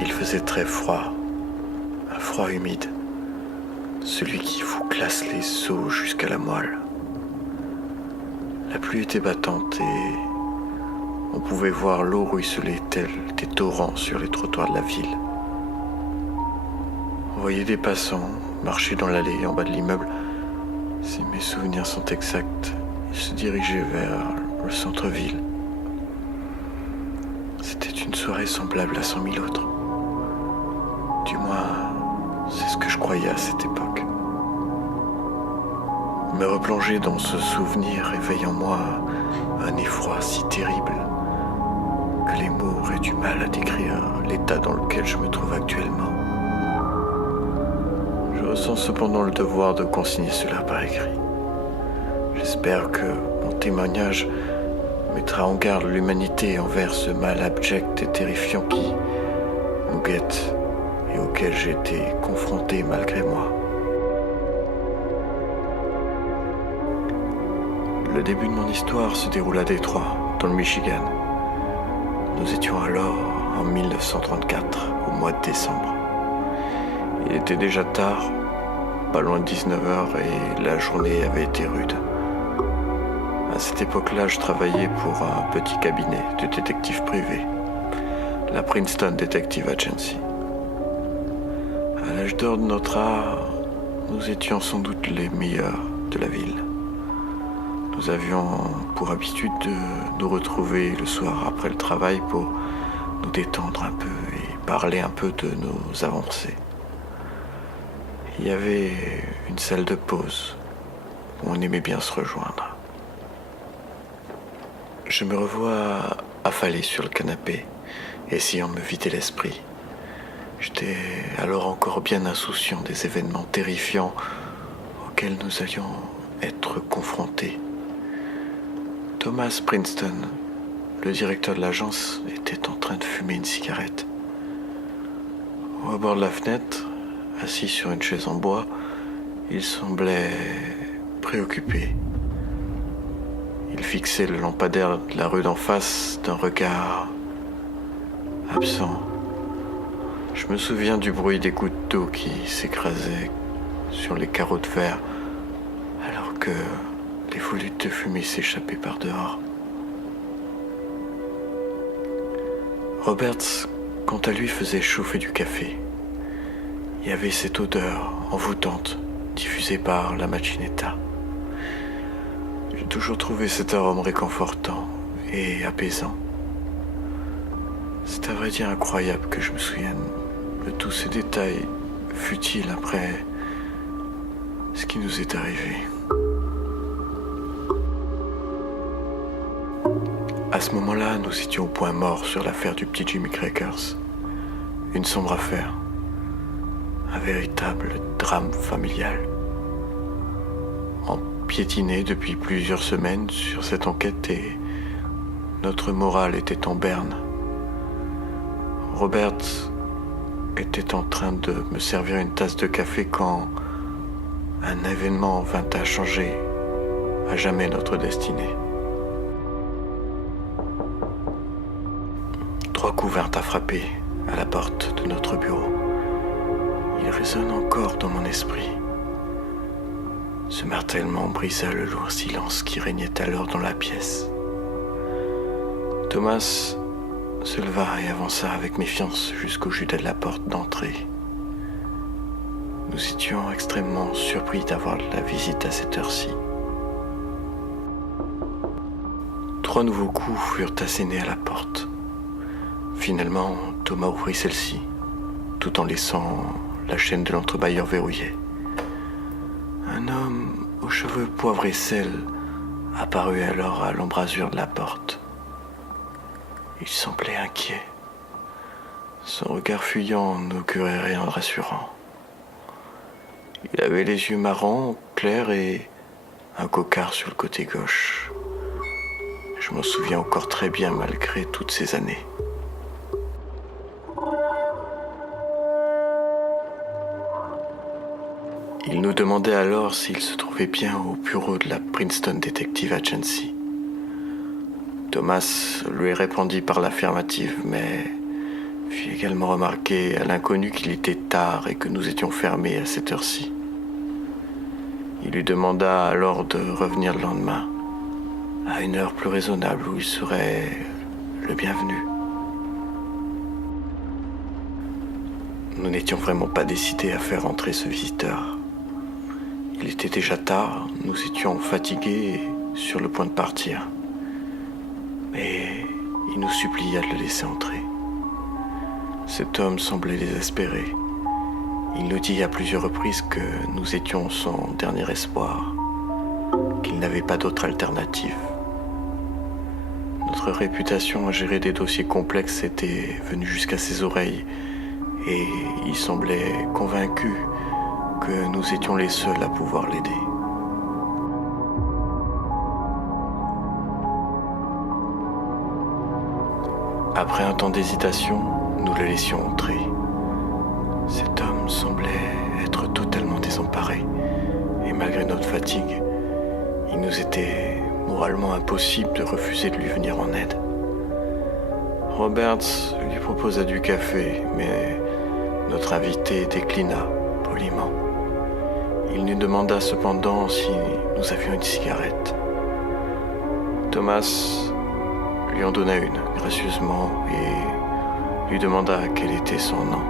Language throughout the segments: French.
Il faisait très froid, un froid humide, celui qui vous glace les os jusqu'à la moelle. La pluie était battante et on pouvait voir l'eau ruisseler telle des torrents sur les trottoirs de la ville. On voyait des passants marcher dans l'allée en bas de l'immeuble. Si mes souvenirs sont exacts, ils se dirigeaient vers le centre-ville. C'était une soirée semblable à 100 000 autres. Du moins, c'est ce que je croyais à cette époque. Me replonger dans ce souvenir éveille en moi un effroi si terrible que les mots auraient du mal à décrire l'état dans lequel je me trouve actuellement. Je ressens cependant le devoir de consigner cela par écrit. J'espère que mon témoignage mettra en garde l'humanité envers ce mal abject et terrifiant qui nous guette et auquel j'ai été confronté malgré moi. Le début de mon histoire se déroule à Détroit, dans le Michigan. Nous étions alors en 1934, au mois de décembre. Il était déjà tard, pas loin de 19h, et la journée avait été rude. À cette époque-là, je travaillais pour un petit cabinet de détective privé, la Princeton Detective Agency. À l'âge d'or de notre art, nous étions sans doute les meilleurs de la ville. Nous avions pour habitude de nous retrouver le soir après le travail pour nous détendre un peu et parler un peu de nos avancées. Il y avait une salle de pause où on aimait bien se rejoindre. Je me revois affalé sur le canapé, essayant de me vider l'esprit. J'étais alors encore bien insouciant des événements terrifiants auxquels nous allions être confrontés. Thomas Princeton, le directeur de l'agence, était en train de fumer une cigarette. Au bord de la fenêtre, assis sur une chaise en bois, il semblait préoccupé. Il fixait le lampadaire de la rue d'en face d'un regard absent. Je me souviens du bruit des gouttes d'eau qui s'écrasaient sur les carreaux de verre alors que les volutes de fumée s'échappaient par dehors. Roberts, quant à lui, faisait chauffer du café. Il y avait cette odeur envoûtante diffusée par la machinetta. J'ai toujours trouvé cet arôme réconfortant et apaisant. C'est à vrai dire incroyable que je me souvienne de tous ces détails futiles après ce qui nous est arrivé. À ce moment-là, nous étions au point mort sur l'affaire du petit Jimmy Crackers. Une sombre affaire. Un véritable drame familial. On piétinait depuis plusieurs semaines sur cette enquête et notre morale était en berne. Robert était en train de me servir une tasse de café quand un événement vint à changer à jamais notre destinée. 3 coups vinrent à frapper à la porte de notre bureau. Il résonne encore dans mon esprit. Ce martèlement brisa le lourd silence qui régnait alors dans la pièce. Thomas se leva et avança avec méfiance jusqu'au judas de la porte d'entrée. Nous étions extrêmement surpris d'avoir la visite à cette heure-ci. 3 nouveaux coups furent assénés à la porte. Finalement, Thomas ouvrit celle-ci, tout en laissant la chaîne de l'entrebâilleur verrouillée. Un homme aux cheveux poivre et sel apparut alors à l'embrasure de la porte. Il semblait inquiet. Son regard fuyant n'augurait rien de rassurant. Il avait les yeux marrons, clairs et un cocard sur le côté gauche. Je m'en souviens encore très bien malgré toutes ces années. Il nous demandait alors s'il se trouvait bien au bureau de la Princeton Detective Agency. Thomas lui répondit par l'affirmative, mais fit également remarquer à l'inconnu qu'il était tard et que nous étions fermés à cette heure-ci. Il lui demanda alors de revenir le lendemain, à une heure plus raisonnable où il serait le bienvenu. Nous n'étions vraiment pas décidés à faire entrer ce visiteur. Il était déjà tard, nous étions fatigués et sur le point de partir. Mais il nous supplia de le laisser entrer. Cet homme semblait désespéré. Il nous dit à plusieurs reprises que nous étions son dernier espoir, qu'il n'avait pas d'autre alternative. Notre réputation à gérer des dossiers complexes était venue jusqu'à ses oreilles et il semblait convaincu que nous étions les seuls à pouvoir l'aider. Après un temps d'hésitation, nous le laissions entrer. Cet homme semblait être totalement désemparé et malgré notre fatigue, il nous était moralement impossible de refuser de lui venir en aide. Roberts lui proposa du café, mais notre invité déclina poliment. Il nous demanda cependant si nous avions une cigarette. Thomas lui en donna une gracieusement et lui demanda quel était son nom.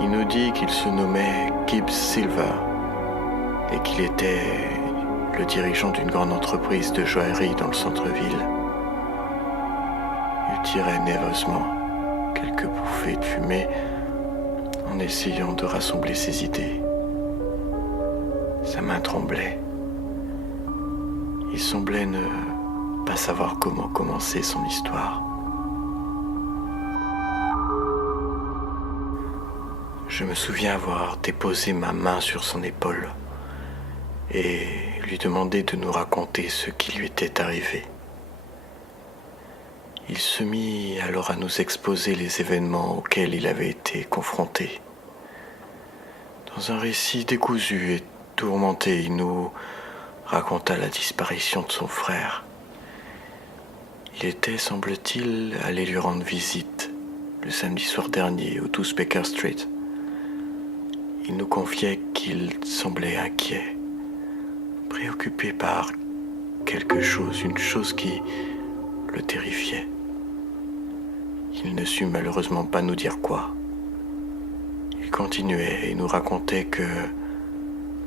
Il nous dit qu'il se nommait Gibbs Silver et qu'il était le dirigeant d'une grande entreprise de joaillerie dans le centre-ville. Il tirait nerveusement quelques bouffées de fumée en essayant de rassembler ses idées. Sa main tremblait. Il semblait ne pas savoir comment commencer son histoire. Je me souviens avoir déposé ma main sur son épaule et lui demander de nous raconter ce qui lui était arrivé. Il se mit alors à nous exposer les événements auxquels il avait été confronté. Dans un récit décousu et tourmenté, il nous raconta la disparition de son frère. Il était, semble-t-il, allé lui rendre visite le samedi soir dernier au 12 Baker Street. Il nous confiait qu'il semblait inquiet, préoccupé par quelque chose, une chose qui le terrifiait. Il ne sut malheureusement pas nous dire quoi. Il continuait et nous racontait que,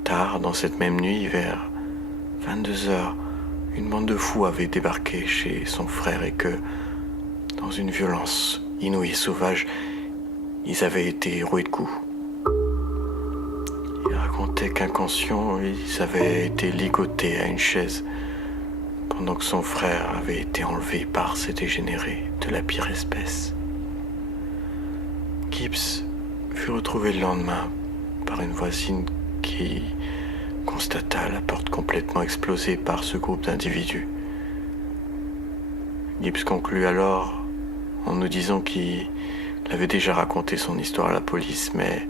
tard dans cette même nuit, vers 22h, une bande de fous avait débarqué chez son frère et que, dans une violence inouïe et sauvage, ils avaient été roués de coups. Il racontait qu'inconscients, ils avaient été ligotés à une chaise pendant que son frère avait été enlevé par ces dégénérés de la pire espèce. Gibbs fut retrouvé le lendemain par une voisine qui constata la porte complètement explosée par ce groupe d'individus. Gibbs conclut alors en nous disant qu'il avait déjà raconté son histoire à la police, mais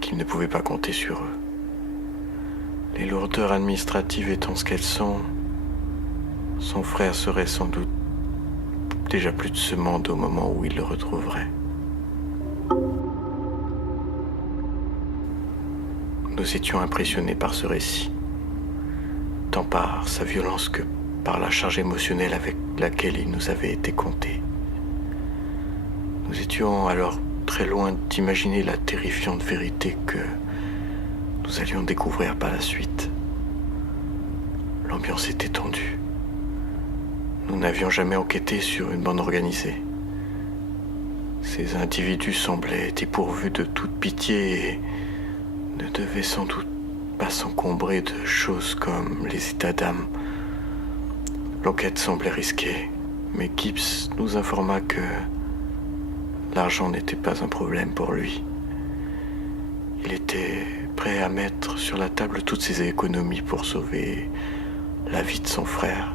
qu'il ne pouvait pas compter sur eux. Les lourdeurs administratives étant ce qu'elles sont, son frère serait sans doute déjà plus de ce monde au moment où il le retrouverait. Nous étions impressionnés par ce récit, tant par sa violence que par la charge émotionnelle avec laquelle il nous avait été conté. Nous étions alors très loin d'imaginer la terrifiante vérité que nous allions découvrir par la suite. L'ambiance était tendue. Nous n'avions jamais enquêté sur une bande organisée. Ces individus semblaient dépourvus de toute pitié et ne devaient sans doute pas s'encombrer de choses comme les états d'âme. L'enquête semblait risquée, mais Gibbs nous informa que l'argent n'était pas un problème pour lui. Il était prêt à mettre sur la table toutes ses économies pour sauver la vie de son frère.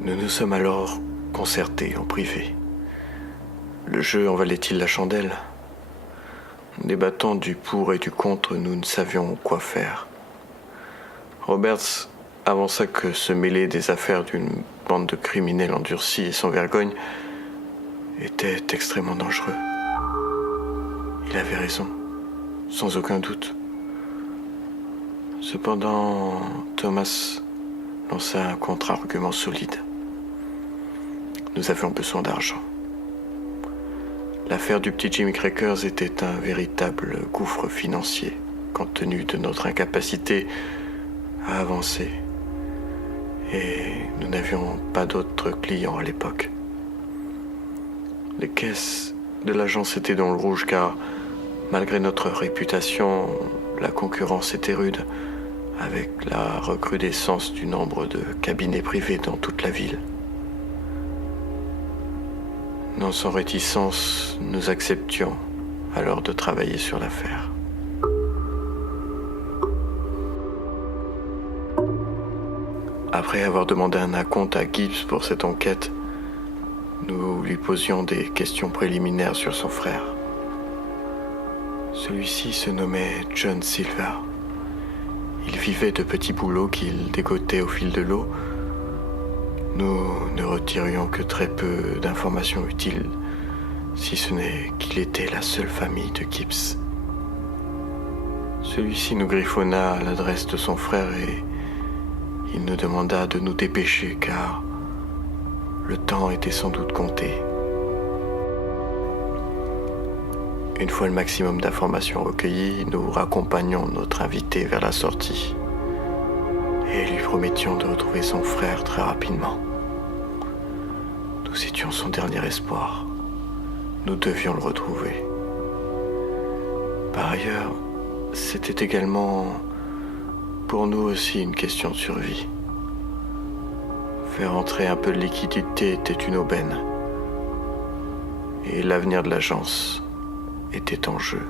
Nous nous sommes alors concertés en privé. Le jeu en valait-il la chandelle ? Débattant du pour et du contre, nous ne savions quoi faire. Roberts avança que se mêler des affaires d'une bande de criminels endurcis et sans vergogne était extrêmement dangereux. Il avait raison, sans aucun doute. Cependant, Thomas lança un contre-argument solide. Nous avions besoin d'argent. L'affaire du petit Jimmy Crackers était un véritable gouffre financier, compte tenu de notre incapacité à avancer. Et nous n'avions pas d'autres clients à l'époque. Les caisses de l'agence étaient dans le rouge car, malgré notre réputation, la concurrence était rude, avec la recrudescence du nombre de cabinets privés dans toute la ville. Non sans réticence, nous acceptions alors de travailler sur l'affaire. Après avoir demandé un acompte à Gibbs pour cette enquête, nous lui posions des questions préliminaires sur son frère. Celui-ci se nommait John Silver. Il vivait de petits boulots qu'il dégotait au fil de l'eau. Nous ne retirions que très peu d'informations utiles, si ce n'est qu'il était la seule famille de Gibbs. Celui-ci nous griffonna à l'adresse de son frère et il nous demanda de nous dépêcher car le temps était sans doute compté. Une fois le maximum d'informations recueillies, nous raccompagnions notre invité vers la sortie et lui promettions de retrouver son frère très rapidement. Nous étions son dernier espoir. Nous devions le retrouver. Par ailleurs, c'était également pour nous aussi une question de survie. Faire entrer un peu de liquidité était une aubaine. Et l'avenir de l'agence était en jeu.